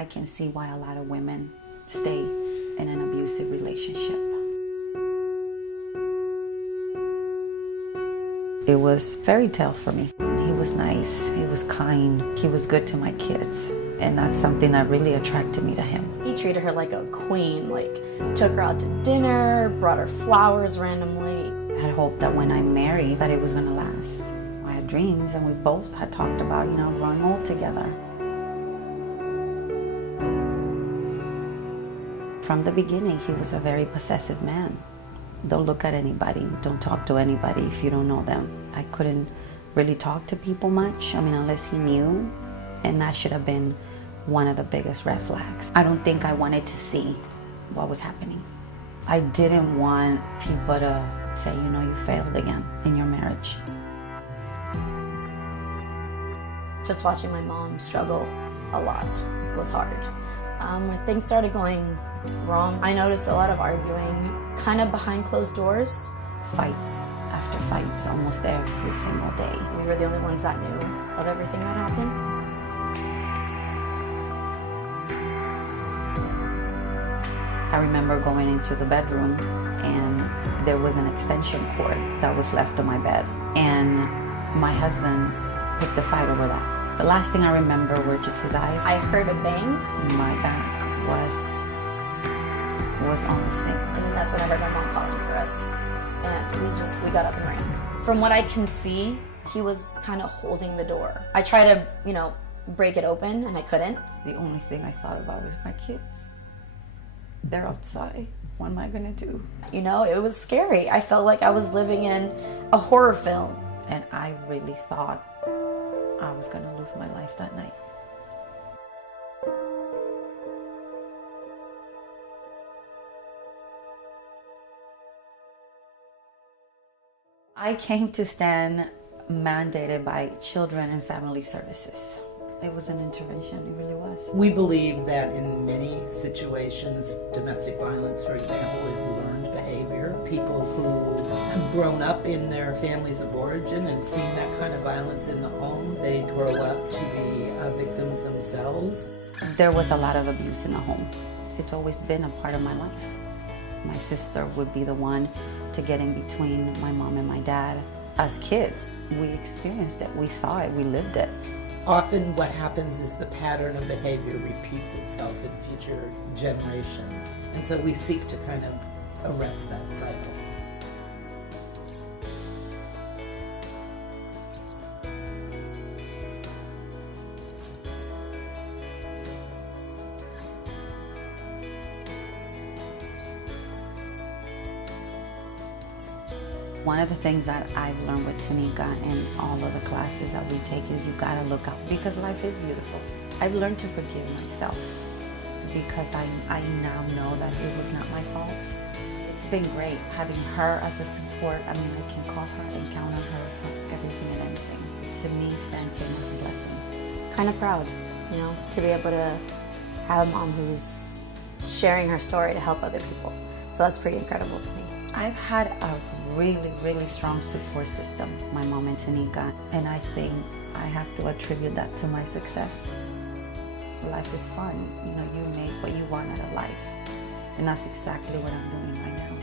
I can see why a lot of women stay in an abusive relationship. It was fairy tale for me. He was nice, he was kind, he was good to my kids. And that's something that really attracted me to him. He treated her like a queen, like took her out to dinner, brought her flowers randomly. I had hoped that when I married, that it was gonna last. I had dreams, and we both had talked about, growing old together. From the beginning, he was a very possessive man. Don't look at anybody, don't talk to anybody if you don't know them. I couldn't really talk to people much, unless he knew, and that should have been one of the biggest red flags. I don't think I wanted to see what was happening. I didn't want people to say, you failed again in your marriage. Just watching my mom struggle a lot was hard. When things started going wrong, I noticed a lot of arguing, kind of behind closed doors. Fights after fights almost every single day. We were the only ones that knew of everything that happened. I remember going into the bedroom and there was an extension cord that was left on my bed. And my husband picked a fight over that. The last thing I remember were just his eyes. I heard a bang. My back was on the sink. And that's when I heard my mom calling for us. And we got up and ran. From what I can see, he was kind of holding the door. I tried to, break it open and I couldn't. The only thing I thought about was my kids. They're outside. What am I gonna do? It was scary. I felt like I was living in a horror film. And I really thought I was gonna lose my life that night. I came to Stan mandated by Children and Family Services. It was an intervention, it really was. We believe that in many situations, domestic violence, for example, is learned behavior. People who have grown up in their families of origin and seen that kind of violence in the home, they grow up to be victims themselves. There was a lot of abuse in the home. It's always been a part of my life. My sister would be the one to get in between my mom and my dad. As kids, we experienced it, we saw it, we lived it. Often what happens is the pattern of behavior repeats itself in future generations. And so we seek to kind of arrest that cycle. One of the things that I've learned with Tanika and all of the classes that we take is you gotta look out, because life is beautiful. I've learned to forgive myself because I now know that it was not my fault. It's been great having her as a support. I can call her and count on her for everything and anything. To me, Stan came as a blessing. Kind of proud, to be able to have a mom who's sharing her story to help other people. So that's pretty incredible to me. I've had a really, really strong support system, my mom and Tanika, and I think I have to attribute that to my success. Life is fun, you make what you want out of life, and that's exactly what I'm doing right now.